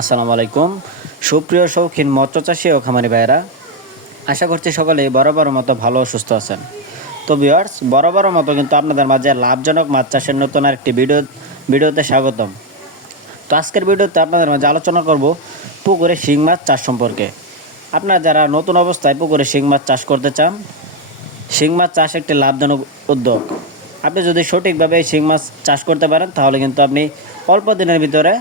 আসসালামু আলাইকুম। সুপ্রিয় শৌখিন মৎস্য চাষী ও খামারি ভাইয়েরা, আশা করছি সকলেই বরাবর মতো ভালো ও সুস্থ আছেন। তো ভিউয়ার্স, বরাবর মতো কিন্তু আপনাদের মাঝে লাভজনক মাছ চাষের নতুন আরেকটি ভিডিওতে স্বাগতম। তো আজকের ভিডিওতে আপনাদের মাঝে আলোচনা করব পুকুরে শিং মাছ চাষ সম্পর্কে। আপনারা যারা নতুন অবস্থায় পুকুরে শিং মাছ চাষ করতে চান, শিং মাছ চাষ একটি লাভজনক উদ্যোগ। আপনি যদি সঠিকভাবে এই শিং মাছ চাষ করতে পারেন তাহলে কিন্তু আপনি অল্প দিনের ভিতরে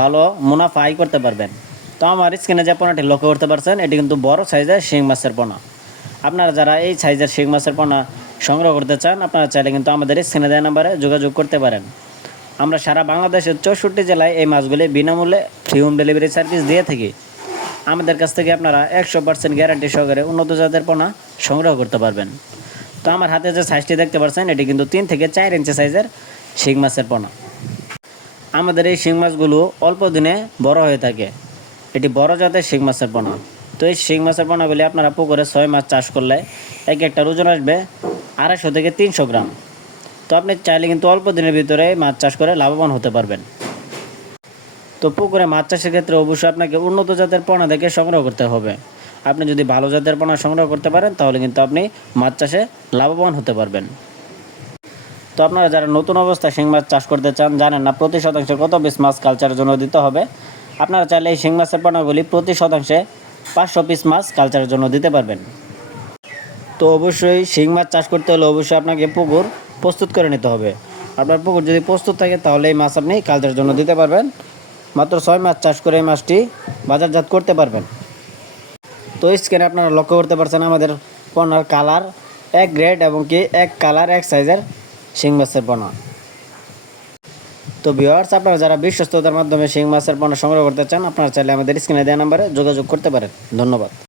ভালো মুনাফা আয় করতে পারবেন। তো আমার স্ক্রিনে যে পোনাটি লক্ষ্য করতে পারছেন, এটি কিন্তু বড় সাইজের শিং মাছের পোনা। আপনারা যারা এই সাইজের শিং মাছের পোনা সংগ্রহ করতে চান, আপনারা চাইলে কিন্তু আমাদের স্ক্রিনে দেওয়া নাম্বারে যোগাযোগ করতে পারেন। আমরা সারা বাংলাদেশের 64 জেলায় এই মাছগুলি বিনামূল্যে ফ্রি হোম ডেলিভারি সার্ভিস দিয়ে থাকি। আমাদের কাছ থেকে আপনারা 100% গ্যারান্টি সহকারে উন্নত জাতের পোনা সংগ্রহ করতে পারবেন। তো আমার হাতে যে সাইজটি দেখতে পাচ্ছেন, এটি কিন্তু 3 থেকে 4 ইঞ্চি সাইজের শিং মাছের পোনা। আমাদের এই শিং মাছগুলো অল্প দিনে বড় হয়ে থাকে। এটি বড় জাতের শিং মাছের পোনা। তো এই শিং মাছের পোনাগুলি আপনারা পুকুরে 6 মাছ চাষ করলে এক একটা ওজন আসবে 250 থেকে 300 গ্রাম। তো আপনি চাইলে কিন্তু অল্প দিনের ভিতরে মাছ চাষ করে লাভবান হতে পারবেন। তো পুকুরে মাছ চাষের ক্ষেত্রে অবশ্যই আপনাকে উন্নত জাতের পোনা দেখে সংগ্রহ করতে হবে। আপনি যদি ভালো জাতের পোনা সংগ্রহ করতে পারেন তাহলে কিন্তু আপনি মাছ চাষে লাভবান হতে পারবেন। তো আপনারা যারা নতুন অবস্থায় শিং মাছ চাষ করতে চান, জানেন না প্রতি শতাংশে কত পিস মাছ কালচারের জন্য দিতে হবে, আপনারা চাইলে এই শিং মাছের পোনাগুলি প্রতি শতাংশে 500 পিস মাছ কালচারের জন্য দিতে পারবেন। তো অবশ্যই শিং মাছ চাষ করতে হলে অবশ্যই আপনাকে পুকুর প্রস্তুত করে নিতে হবে। আপনার পুকুর যদি প্রস্তুত থাকে তাহলে এই মাছ আপনি কালচারের জন্য দিতে পারবেন। মাত্র 6 মাছ চাষ করে এই মাছটি বাজারজাত করতে পারবেন। তো স্ক্রিনে আপনারা লক্ষ্য করতে পারছেন আমাদের পোনার কালার এক গ্রেড এবং কি এক কালার এক সাইজের শিং মাছের পোনা। তো ভিউয়ার্স, আপনারা যারা বিশ্বস্ততার মাধ্যমে শিং মাছের পোনা সংগ্রহ করতে চান, আপনারা চাইলে আমাদের স্ক্রিনে দেওয়া নাম্বারে যোগাযোগ করতে পারেন। ধন্যবাদ।